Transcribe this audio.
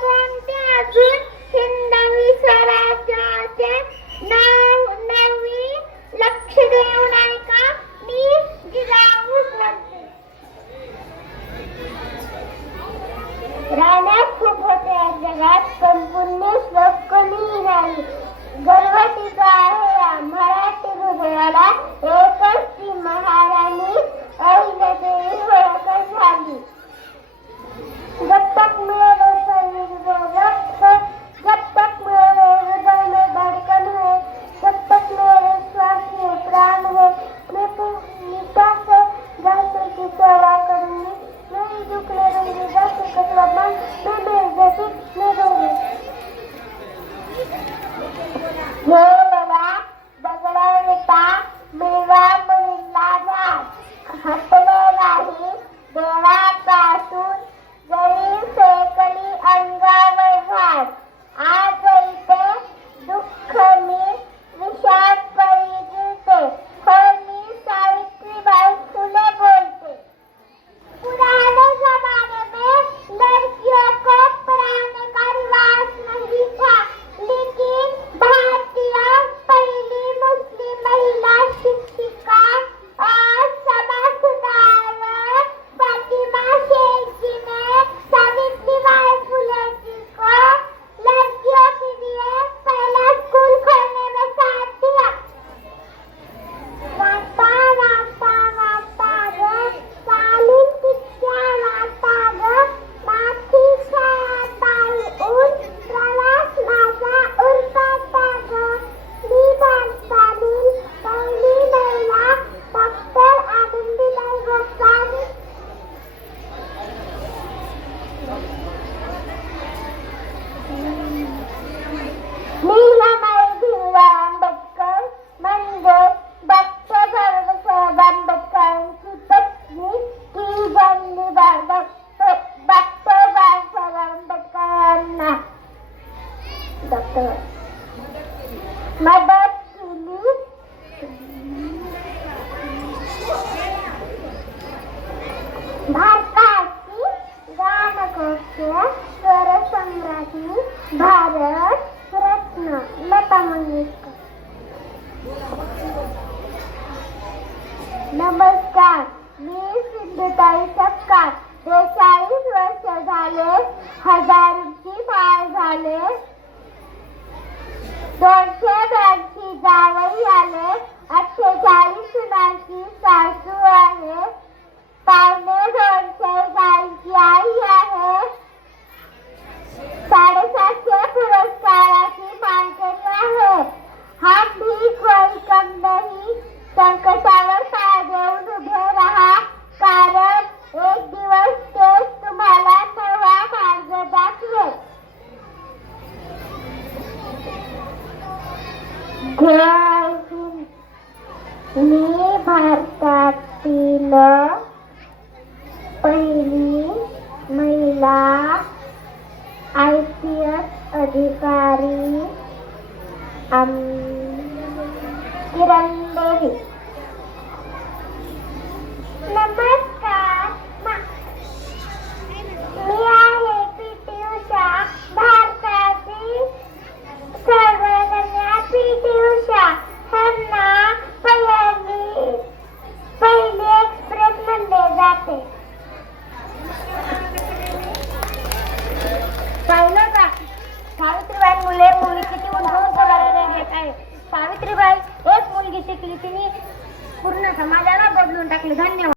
कोणते अजून हिंदवी स्वराज्याचे नवी लक्ष देऊ नाही का? मी जिजाऊ बोलते. राहण्यात खूप होते या जगात, पण पुण्य श्लोक कोणीही नाही. गर्व तिचा आहे या मराठी हृदयाला, एकच ती महाराणी अहिल्यादेवी होळकर झाली. जब तक मेरे शरीर में रक्त है, जब तक मेरे हृदय में धड़कन है, जब तक मेरे श्वास में प्राण है, मैं निष्ठा से दासों की सेवा करूंगी. मेरी दुखने रहेंगी दासों का सम्मान, मैं मेरे जैसे मैं रहूंगी. मेवा दगडाविटा मेवा मुलींना झाड, हटले नाही देवापासून जरी फेकली अंगावर झाड. आज इथे दुःख मी विषाद परी गिळते, हो मी सावित्रीबाई फुले बोलते. पुराने जमाने में लड़कियों को पढ़ाने का रिवाज नहीं था, लेकिन भारतीय पहली मुस्लिम महिला शिक्षिका और समाज सुधारक फातिमा शेख जी ने सावित्रीबाई फुले जी को लड़कियों के लिए पहला स्कूल खोलने में साथ दिया. वाटा वाटा वाटा ग चालीन शिक्षा वाटा ग माथी छाया ताईऊन प्रवास माझा उरपाटा ग. मी भारतातील पहिली महिला डॉक्टर आनंदीबाई गोस्वामी. लीलाबाई भिवराम आंबेडकर म्हणजे डॉक्टर बाबासाहेब आंबेडकरांची पत्नी, ती ज्यांनी डॉक्टर बाबासाहेब आंबेडकरांना मदत केली. भारताची गानकोकिळ स्वरसम्राज्ञी भारत रत्न लता मंगेशकर. नमस्कार, मी सिद्धताई सपकाळ. 42 वर्ष झाले, हजारोची पार झाले, 282 जावई आले, 48 सुनांची सासू आहे, 250 गायीची आई आहे, 750 पुरस्काराची मानकरी आहे. हा भीक वही कम नाही, संकटावर पाय देऊन उभे राहा, कारण एक दिवस तेच तुम्हाला नवा मार्ग दाखवेल. जय हिंद. मी भारतातील पहिली महिला IPS अधिकारी किरण देवी. नमस्कार, मी आहे PT उषा. भारताची सर्वकन्या PT उषा ह्यांना पहिली एक्सप्रेस म्हणले जाते. पाहिलं का सावित्रीबाई मुले मुली किती उंच घेत आहे. सावित्रीबाई एक मुलगी शिकली, तिने पूर्ण समाजाला बदलून टाकले. धन्यवाद.